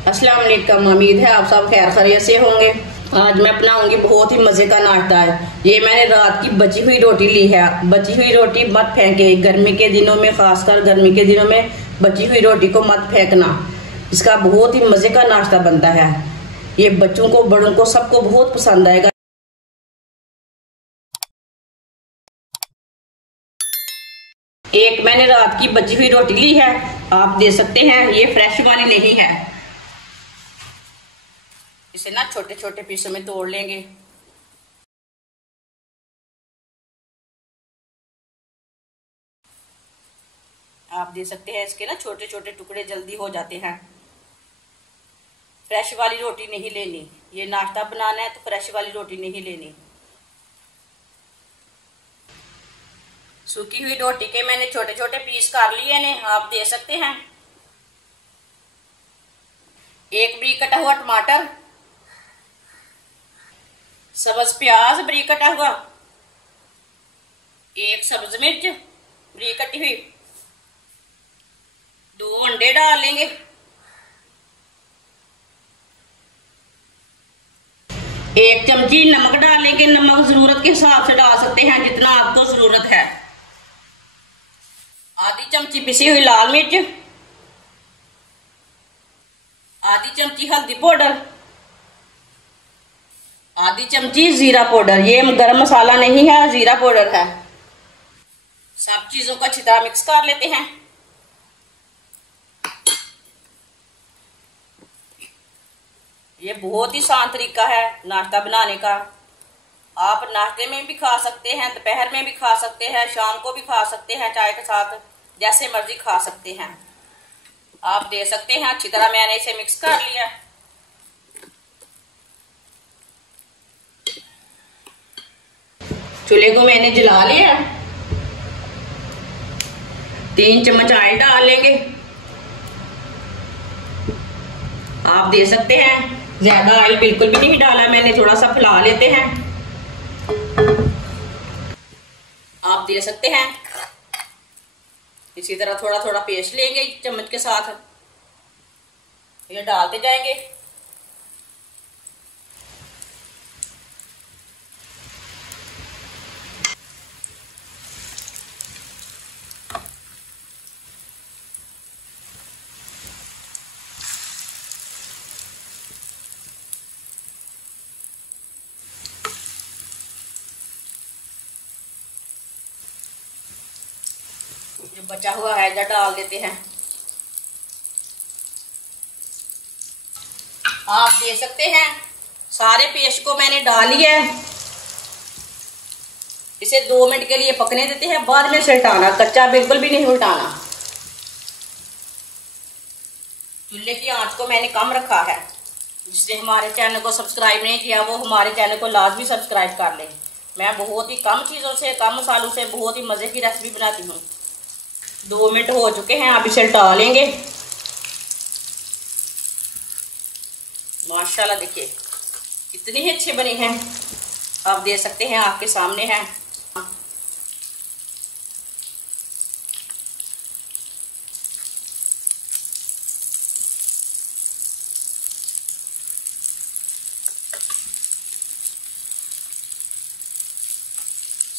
अस्सलाम वालेकुम। उम्मीद है आप सब खैर खैरियत से होंगे। आज मैं अपनाऊंगी बहुत ही मजे का नाश्ता है। ये मैंने रात की बची हुई रोटी ली है। बची हुई रोटी मत फेंके, गर्मी के दिनों में, खासकर गर्मी के दिनों में बची हुई रोटी को मत फेंकना। इसका बहुत ही मजे का नाश्ता बनता है। ये बच्चों को, बड़ों को, सबको बहुत पसंद आएगा। एक मैंने रात की बची हुई रोटी ली है, आप दे सकते हैं। ये फ्रेश वाली नहीं है। इसे ना छोटे छोटे पीसों में तोड़ लेंगे। आप दे सकते हैं, इसके ना छोटे छोटे टुकड़े जल्दी हो जाते हैं। फ्रेश वाली रोटी नहीं लेनी, ये नाश्ता बनाना है तो फ्रेश वाली रोटी नहीं लेनी। सूखी हुई रोटी के मैंने छोटे छोटे पीस कर लिए ने, आप दे सकते हैं। एक बारीक कटा हुआ टमाटर, सब्ज प्याज बारीक कटा हुआ, एक सब्ज मिर्च बारीक कटी हुई, 2 अंडे डाल लेंगे। एक चमची नमक डालेंगे। नमक जरूरत के हिसाब से डाल सकते हैं, जितना आपको जरूरत है। आधी चमची पिसी हुई लाल मिर्च, आधी चमची हल्दी पाउडर, आधी चमची जीरा पाउडर। ये गरम मसाला नहीं है, जीरा पाउडर है। सब चीजों को अच्छी तरह मिक्स कर लेते हैं। ये बहुत ही आसान तरीका है नाश्ता बनाने का। आप नाश्ते में भी खा सकते हैं, दोपहर में भी खा सकते हैं, शाम को भी खा सकते हैं, चाय के साथ, जैसे मर्जी खा सकते हैं। आप दे सकते हैं। अच्छी तरह मैंने इसे मिक्स कर लिया। चूल्हे को मैंने जला लिया। 3 चम्मच ऑयल डाल लेंगे। आप दे सकते हैं। ज्यादा ऑयल बिल्कुल भी नहीं डाला मैंने, थोड़ा सा फैला लेते हैं। आप दे सकते हैं। इसी तरह थोड़ा थोड़ा पेस्ट लेंगे चम्मच के साथ, ये डालते जाएंगे। जो बचा हुआ है इधर डाल देते हैं। आप दे सकते हैं। सारे पेस्ट को मैंने डाल लिया है। इसे 2 मिनट के लिए पकने देते हैं, बाद में से उल्टाना, कच्चा बिल्कुल भी नहीं उल्टाना। चूल्हे की आंच को मैंने कम रखा है। जिसने हमारे चैनल को सब्सक्राइब नहीं किया वो हमारे चैनल को लाजमी सब्सक्राइब कर ले। मैं बहुत ही कम चीजों से, कम मसालों से बहुत ही मजे की रेसिपी बनाती हूँ। 2 मिनट हो चुके हैं, आप इसे उल्टा लेंगे। माशाल्लाह देखिए कितनी ही अच्छी बनी है। आप दे सकते हैं, आपके सामने है।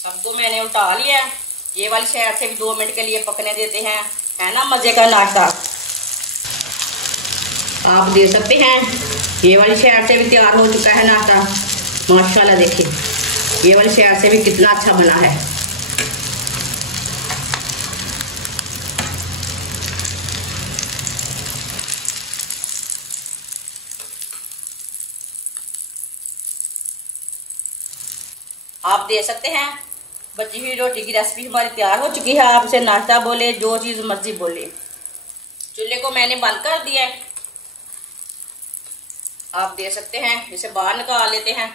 सबको मैंने उल्टा लिया है। ये वाली साइड से भी 2 मिनट के लिए पकने देते हैं। है ना मजे का नाश्ता। आप दे सकते हैं। ये वाली साइड से भी तैयार हो चुका है नाश्ता। माशाल्लाह देखिए ये वाली साइड से भी कितना अच्छा बना है। आप दे सकते हैं। बची हुई रोटी की रेसिपी हमारी तैयार हो चुकी है। आप इसे नाश्ता बोले, जो चीज मर्जी बोले। चूल्हे को मैंने बंद कर दिया है। आप दे सकते हैं। इसे बाहर निकाल लेते हैं।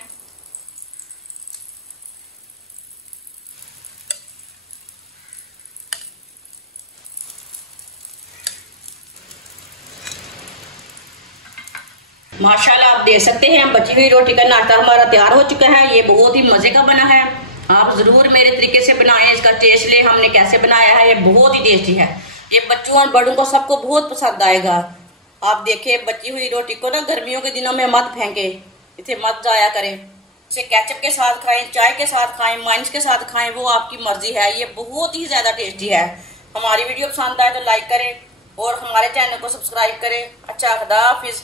माशाल्लाह आप दे सकते हैं। बची हुई रोटी का नाश्ता हमारा तैयार हो चुका है। ये बहुत ही मजे का बना है। आप जरूर मेरे तरीके से बनाएं। इसका टेस्ट ले हमने कैसे बनाया है, ये बहुत ही टेस्टी है। ये बच्चों और बड़ों को सबको बहुत पसंद आएगा। आप देखें, बची हुई रोटी को ना गर्मियों के दिनों में मत फेंके, इसे मत जाया करें। इसे केचप के साथ खाएं, चाय के साथ खाएं, माइन्स के साथ खाएं, वो आपकी मर्जी है। ये बहुत ही ज्यादा टेस्टी है। हमारी वीडियो पसंद आए तो लाइक करें और हमारे चैनल को सब्सक्राइब करें। अच्छा, खुदा हाफिज।